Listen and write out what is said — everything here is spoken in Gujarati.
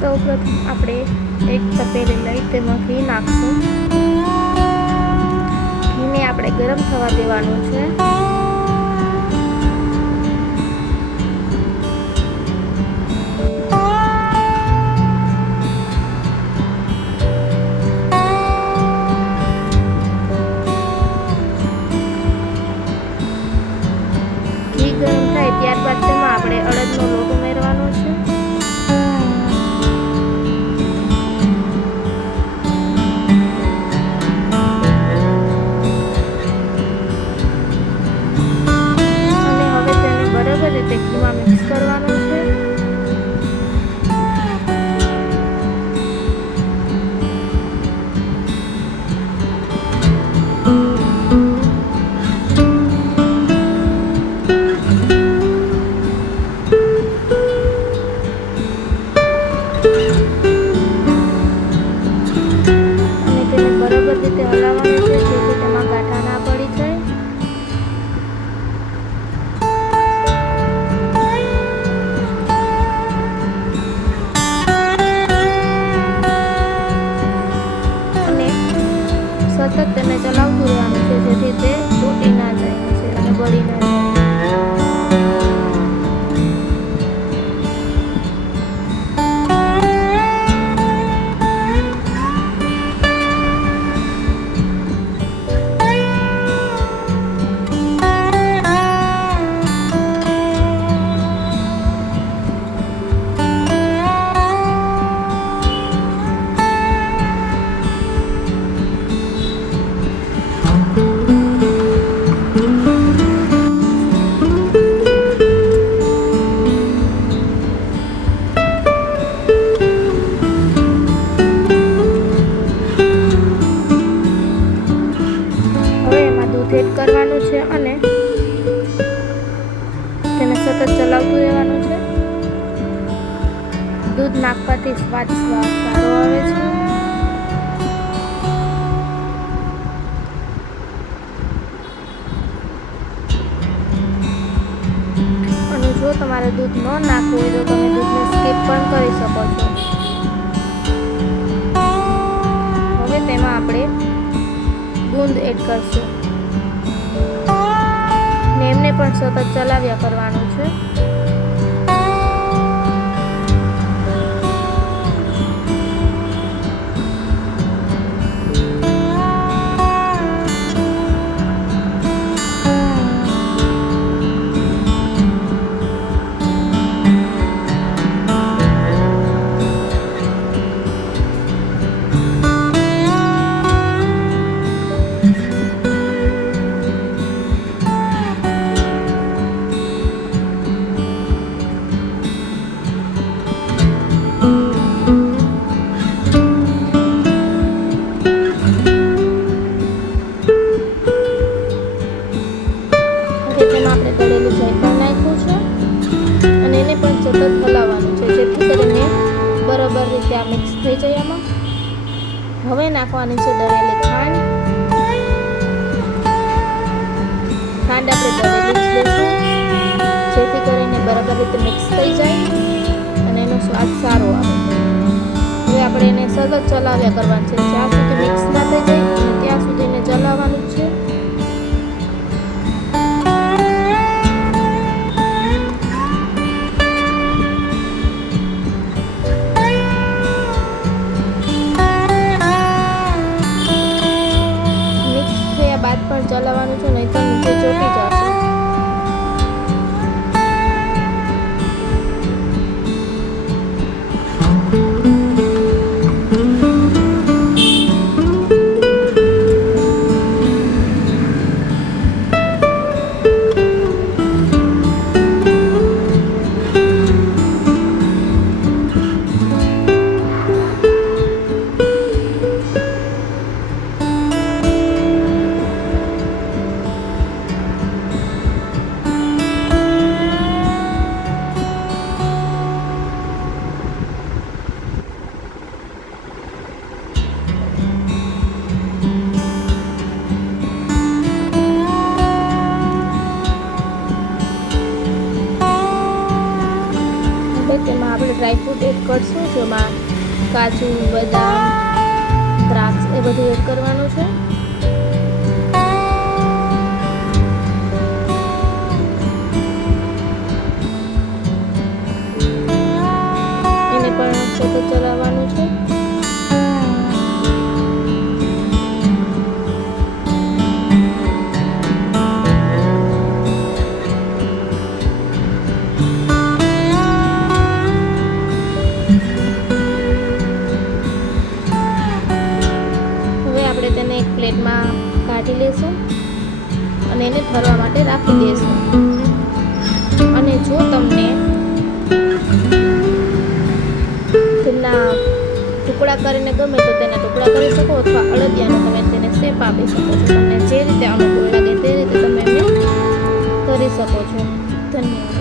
સૌપ્રથમ આપણે એક તપેલી લઈ તેમાં ઘી નાખશું. ઘીને આપણે ગરમ થવા દેવાનું છે. ઘી ગરમ થાય ત્યારબાદ તેમાં આપણે અડદનો લોટ ઉમેરવાનો છે. રીતે ઘીમાં મિક્સ કરવાનું છે. અને તેને બરાબર રીતે હલાવવાનું છે જેથી તેમાં ગાંઠા ના પડી જાય. સતત તેને ચલાવતું રહેવાનું છે જેથી તે તૂટી ના જાય છે અને બળી ના જાય. એડ કરવાનું છે અને તેને સતત ચલાવતું રહેવાનું છે. દૂધ નાખવાથી સ્વાદ સારો આવે છે. અને જો તમારે દૂધ ન નાખવું હોય તો તમે દૂધને સ્કીપ પણ કરી શકો છો. હવે તેમાં આપણે ગુંદ એડ કરશું. એમને પણ સતત ચલાવ્યા કરવાનું છે. આપણે તળેલું જાયફળ નાખ્યું છે અને એને પણ સતત હલાવવાનું છે જેથી કરીને બરાબર રીતે આ મિક્સ થઈ જાય. આમાં હવે નાખવાની છે દળેલી ખાંડ. ખાંડ આપણે દળેલી જ લઈશું જેથી કરીને બરાબર રીતે મિક્સ થઈ જાય અને એનો સ્વાદ સારો આવે. હવે આપણે એને સતત ચલાવ્યા કરવાનું છે જ્યાં સુધી મિક્સ ના થઈ જાય અને ત્યાં સુધી એને ચલાવવાનું છે. બાદ પણ ચલાવવાનું છે નહીં તો નીચે ચોટી જશે. કરશું, જેમાં કાજુ, બદામ, દ્રાક્ષ એ બધું એડ કરવાનું છે. એને પણ સતત ચલાવવાનું છે. આપણે તેને એક પ્લેટમાં કાઢી લેશું અને એને ઠરવા માટે રાખી દઈશું. અને જો તમને તેમના ટુકડા કરીને ગમે તો તેના ટુકડા કરી શકો, અથવા અળદિયાનો તમે તેને શેપ આપી શકો છો. તમને જે રીતે અનુકૂળ લાગે તે રીતે તમે એને કરી શકો છો. ધન્યવાદ.